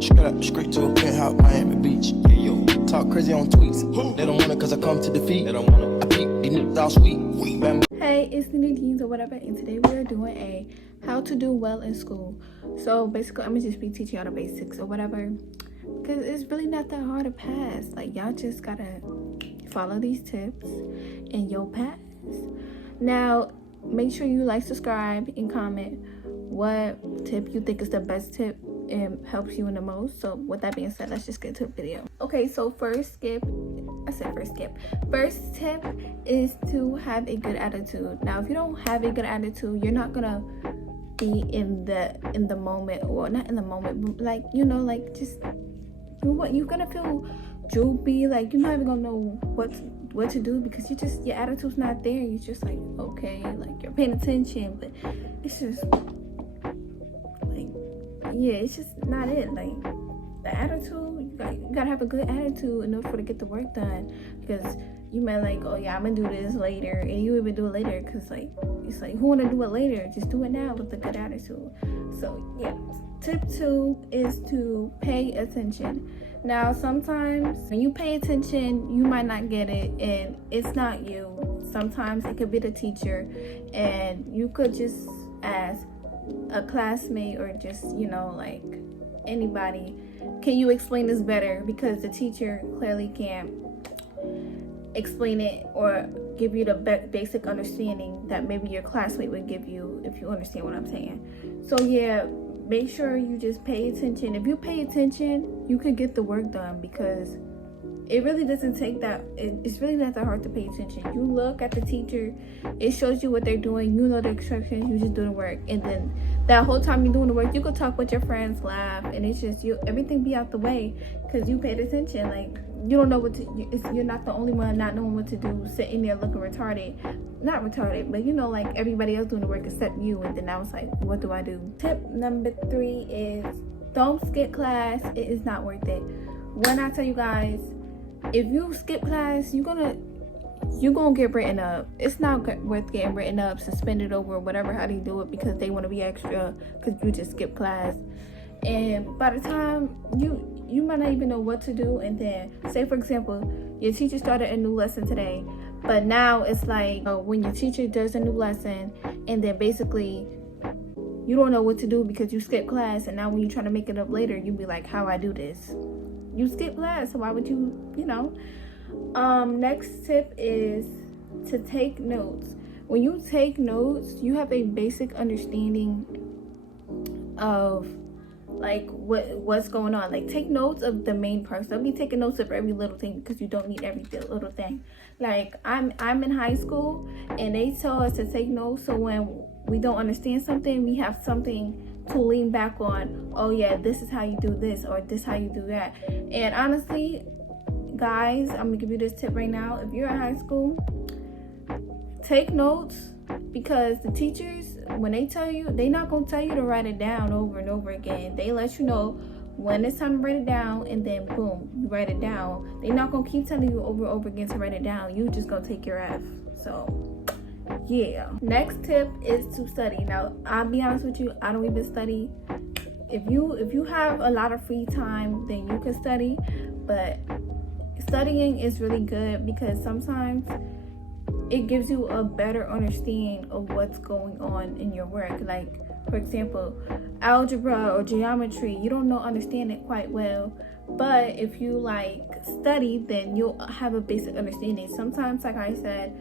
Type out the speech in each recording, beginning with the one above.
Straight up, straight to a penthouse, Miami Beach. Yeah, yo, talk crazy on tweets. They don't want it cause I come to defeat. They don't want it. I peep, these niggas all sweet. Hey, it's the Nadines or whatever, and today we are doing a how to do well in school. So basically, I'm gonna just be teaching y'all the basics or whatever, because it's really not that hard to pass. Like, y'all just gotta follow these tips and you'll pass. Now, make sure you like, subscribe, and comment what tip you think is the best tip and helps you in the most. So with that being said, let's just get to the video. Okay, so first tip is to have a good attitude. Now, if you don't have a good attitude, you're not gonna be in the moment, or not in the moment, but like, you know, like, just you're gonna feel droopy, like you're not even gonna know what to do, because your attitude's not there. You're just like, okay, like you're paying attention, but it's just like, yeah, it's just not it. Like, the attitude, you gotta have a good attitude in order to get the work done, because you might like, oh yeah, I'm gonna do this later, and you even do it later, because like, it's like, who wanna do it later? Just do it now with a good attitude. So yeah, tip 2 is to pay attention. Now, sometimes when you pay attention, you might not get it, and it's not you. Sometimes it could be the teacher, and you could just ask a classmate, or just, you know, like anybody, can you explain this better? Because the teacher clearly can't explain it or give you the basic understanding that maybe your classmate would give you, if you understand what I'm saying. So yeah, make sure you just pay attention. If you pay attention, you can get the work done, because it really doesn't take that, it's really not that hard to pay attention. You look at the teacher, it shows you what they're doing, you know the instructions, you just do the work, and then that whole time you're doing the work, you could talk with your friends, laugh, and it's just, everything be out the way, because you paid attention. Like, you don't know what to, you're not the only one not knowing what to do, sitting there looking retarded. Not retarded, but you know, like everybody else doing the work except you, and then I was like, what do I do? Tip number 3 is don't skip class. It is not worth it. When I tell you guys, if you skip class, you're gonna get written up. It's not worth getting written up, suspended over, whatever, how they do it, because they want to be extra, because you just skip class. And by the time you might not even know what to do, and then say, for example, your teacher started a new lesson today, but now it's like, when your teacher does a new lesson, and then basically you don't know what to do because you skip class, and now when you try to make it up later, you be like, how I do this? You skip class, so why would you know? Next tip is to take notes. When you take notes, you have a basic understanding of like what's going on. Like, take notes of the main person. Don't be taking notes of every little thing, because you don't need every little thing. Like, I'm in high school, and they tell us to take notes, so when we don't understand something, we have something to lean back on. Oh yeah, this is how you do this, or this how you do that. And honestly, guys, I'm gonna give you this tip right now. If you're in high school, take notes, because the teachers, when they tell you, they're not gonna tell you to write it down over and over again. They let you know when it's time to write it down, and then boom, you write it down. They're not gonna keep telling you over and over again to write it down. You just gonna take your F. So yeah. Next tip is to study. Now, I'll be honest with you, I don't even study. If you have a lot of free time, then you can study, but studying is really good, because sometimes it gives you a better understanding of what's going on in your work. Like, for example, algebra or geometry, you don't understand it quite well, but if you like study, then you'll have a basic understanding. Sometimes, like I said,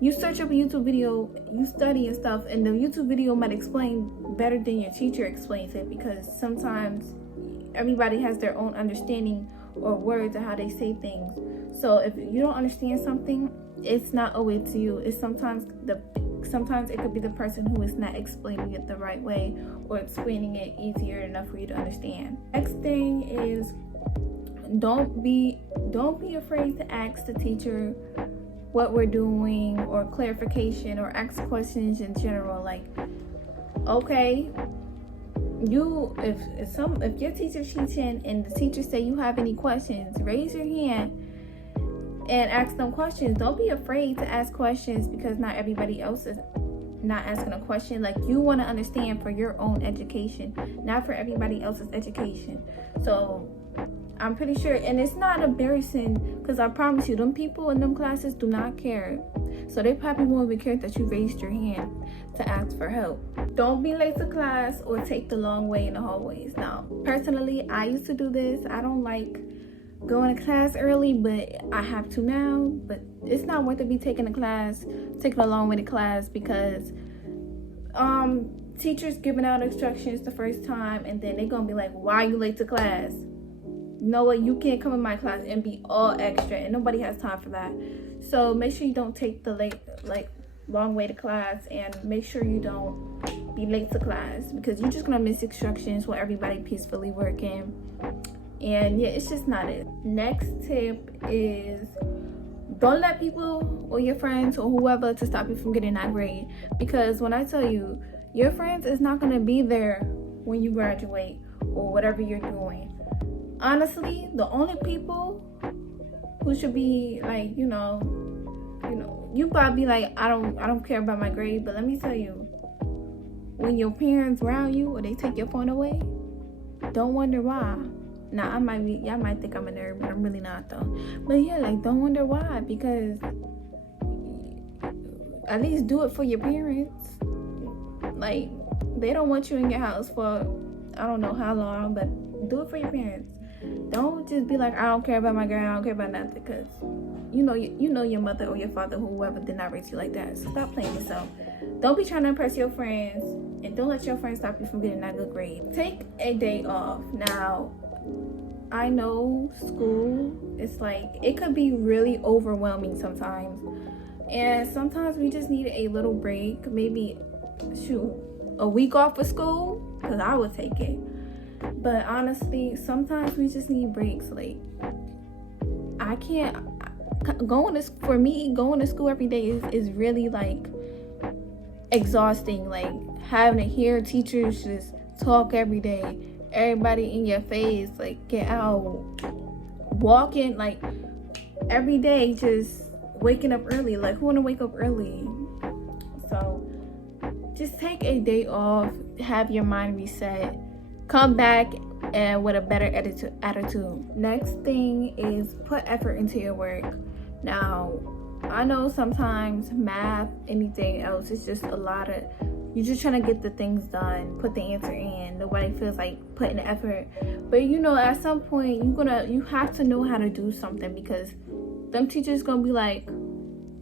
you search up a YouTube video, you study and stuff, and the YouTube video might explain better than your teacher explains it, because sometimes everybody has their own understanding or words or how they say things. So if you don't understand something, it's not always to you. It's sometimes it could be the person who is not explaining it the right way, or explaining it easier enough for you to understand. Next thing is, don't be afraid to ask the teacher what we're doing, or clarification, or ask questions in general. Like, okay, if your teacher's teaching and the teacher say you have any questions, raise your hand and ask them questions. Don't be afraid to ask questions, because not everybody else is not asking a question. Like, you want to understand for your own education, not for everybody else's education. So I'm pretty sure, and it's not embarrassing, because I promise you, them people in them classes do not care. So they probably won't even care that you raised your hand to ask for help. Don't be late to class or take the long way in the hallways. Now, personally, I used to do this. I don't like going to class early, but I have to now. But it's not worth it be taking a long way to class, because teachers giving out instructions the first time, and then they're gonna be like, why are you late to class? No way, you can't come in my class and be all extra, and nobody has time for that. So make sure you don't take the long way to class, and make sure you don't be late to class, because you're just gonna miss instructions while everybody peacefully working. And yeah, it's just not it. Next tip is, don't let people or your friends or whoever to stop you from getting that grade, because when I tell you, your friends is not gonna be there when you graduate or whatever you're doing. Honestly, the only people who should be like, you probably like, I don't care about my grade, but let me tell you, when your parents round you or they take your phone away, don't wonder why. Now, y'all might think I'm a nerd, but I'm really not though. But yeah, like, don't wonder why, because at least do it for your parents. Like, they don't want you in your house for I don't know how long, but do it for your parents. Don't just be like, I don't care about my grade, I don't care about nothing, because you know your mother or your father, whoever, did not raise you like that. So stop playing yourself. Don't be trying to impress your friends, and don't let your friends stop you from getting that good grade. Take a day off. Now, I know school is like, it could be really overwhelming sometimes, and sometimes we just need a little break. Maybe a week off of school, because I would take it. But honestly, sometimes we just need breaks. Like, I can't going to school every day is really like exhausting. Like, having to hear teachers just talk every day, everybody in your face, like, get out, walking like every day, just waking up early. Like, who want to wake up early? So just take a day off, have your mind reset, come back and with a better attitude. Next thing is, put effort into your work. Now, I know sometimes math, anything else, it's just a lot of, you're just trying to get the things done, put the answer in. Nobody feels like putting the effort. But at some point, you have to know how to do something, because them teachers gonna be like,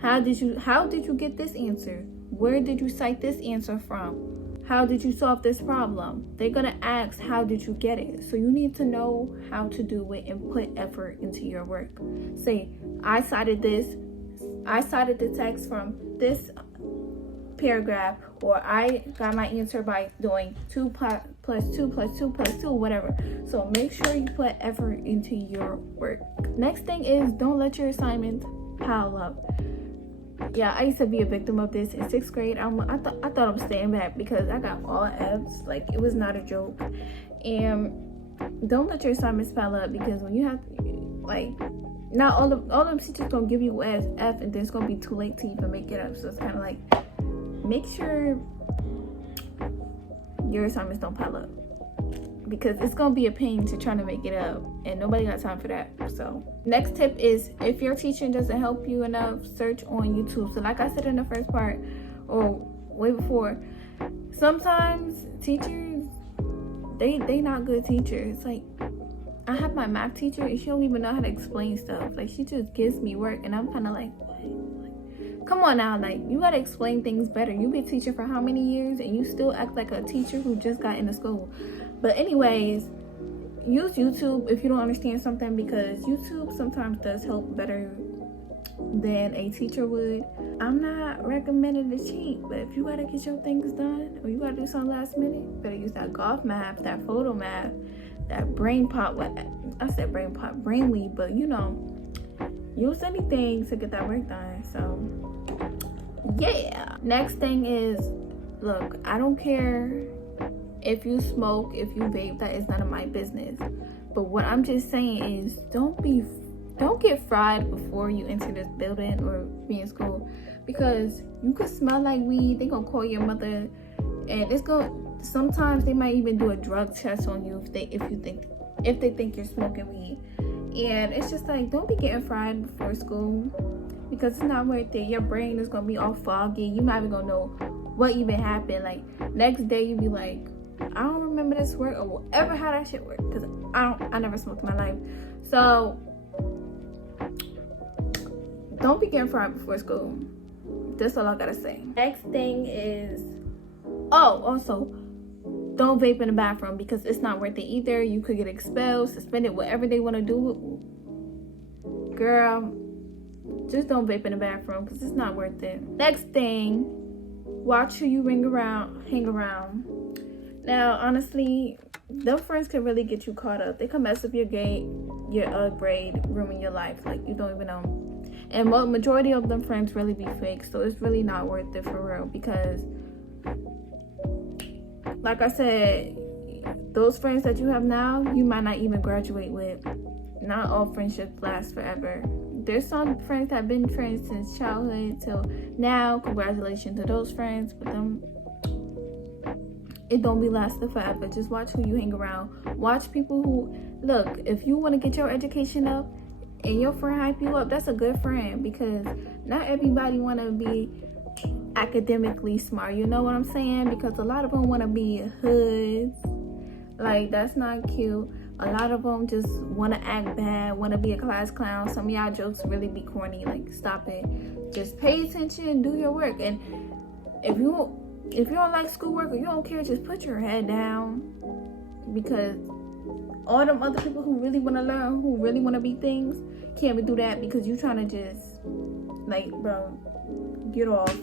how did you get this answer? Where did you cite this answer from? How did you solve this problem? They're gonna ask, how did you get it? So you need to know how to do it and put effort into your work. Say, I cited the text from this paragraph, or I got my answer by doing 2 plus 2 plus 2 plus 2, whatever. So make sure you put effort into your work. Next thing is, don't let your assignments pile up. Yeah, I used to be a victim of this in 6th grade. I thought I was staying back because I got all F's. Like, it was not a joke. And don't let your assignments pile up, because when you have, like, not all them teachers gonna give you as F, and then it's gonna be too late to even make it up. So it's kind of like, make sure your assignments don't pile up, because it's gonna be a pain to try to make it up, and nobody got time for that. So next tip is, if your teacher doesn't help you enough, search on YouTube. So like I said in the first part, or way before, sometimes teachers, they not good teachers. Like, I have my math teacher, and she don't even know how to explain stuff. Like, she just gives me work, and I'm kind of like, what? Come on now, like, you gotta explain things better. You been teaching for how many years, and you still act like a teacher who just got into school. But anyways, use YouTube if you don't understand something, because YouTube sometimes does help better than a teacher would. I'm not recommending to cheat, but if you gotta get your things done, or you gotta do something last minute, better use that golf math, that photo math, that brainly, but use anything to get that work done. So yeah. Next thing is, look, I don't care if you smoke, if you vape, that is none of my business. But what I'm just saying is, don't get fried before you enter this building or be in school, because you could smell like weed. They gonna call your mother, and it's gonna, sometimes they might even do a drug test on you if they think you're smoking weed. And it's just like, don't be getting fried before school, because it's not worth it. Your brain is gonna be all foggy. You're not even gonna know what even happened. Like, next day you be like, I don't remember this work or whatever, how that shit worked, because I never smoked in my life. So don't be getting fried before school. That's all I gotta say. Next thing is, oh, also, don't vape in the bathroom, because it's not worth it either. You could get expelled, suspended, whatever they want to do. Girl, just don't vape in the bathroom, because it's not worth it. Next thing, watch who you hang around. Now, honestly, them friends can really get you caught up. They can mess up your grade, ruin your life. Like, you don't even know. And majority of them friends really be fake, so it's really not worth it for real, because like I said, those friends that you have now, you might not even graduate with. Not all friendships last forever. There's some friends that have been friends since childhood till now. Congratulations to those friends, but them, it don't be lasting forever. Just watch who you hang around. Watch people who, look, if you want to get your education up and your friend hype you up, that's a good friend, because not everybody want to be academically smart, you know what I'm saying? Because a lot of them want to be hoods. Like, that's not cute. A lot of them just want to act bad, want to be a class clown. Some of y'all jokes really be corny. Like, stop it. Just pay attention and do your work. And if you don't like schoolwork or you don't care, just put your head down, because all them other people who really want to learn, who really want to be things, can't do that, because you trying to just, like, bro, get off.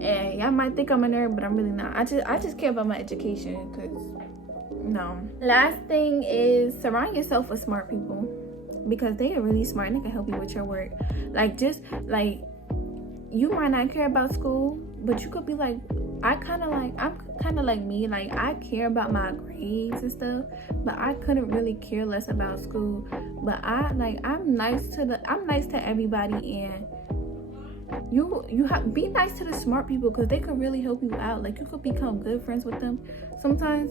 And y'all might think I'm a nerd, but I'm really not. I just care about my education, because no. Last thing is, surround yourself with smart people, because they are really smart and they can help you with your work. Like, just like, you might not care about school, but you could be like, I'm kind of like me. Like, I care about my grades and stuff, but I couldn't really care less about school. But I'm nice to everybody, and be nice to the smart people, because they could really help you out. Like, you could become good friends with them. Sometimes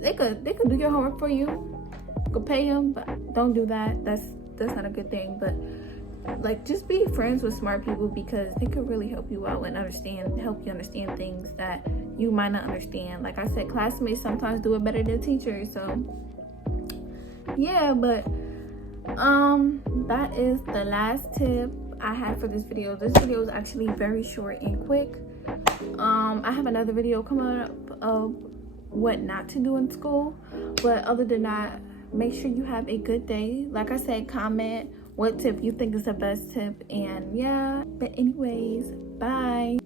they could do your homework for you. You could pay them, but don't do that. That's not a good thing. But like, just be friends with smart people, because they could really help you out and help you understand things that you might not understand. Like I said, classmates sometimes do it better than teachers. So yeah, but that is the last tip I had for this video. This video is actually very short and quick. I have another video coming up of what not to do in school, but other than that, make sure you have a good day. Like I said, comment what tip you think is the best tip, and yeah, but anyways, bye.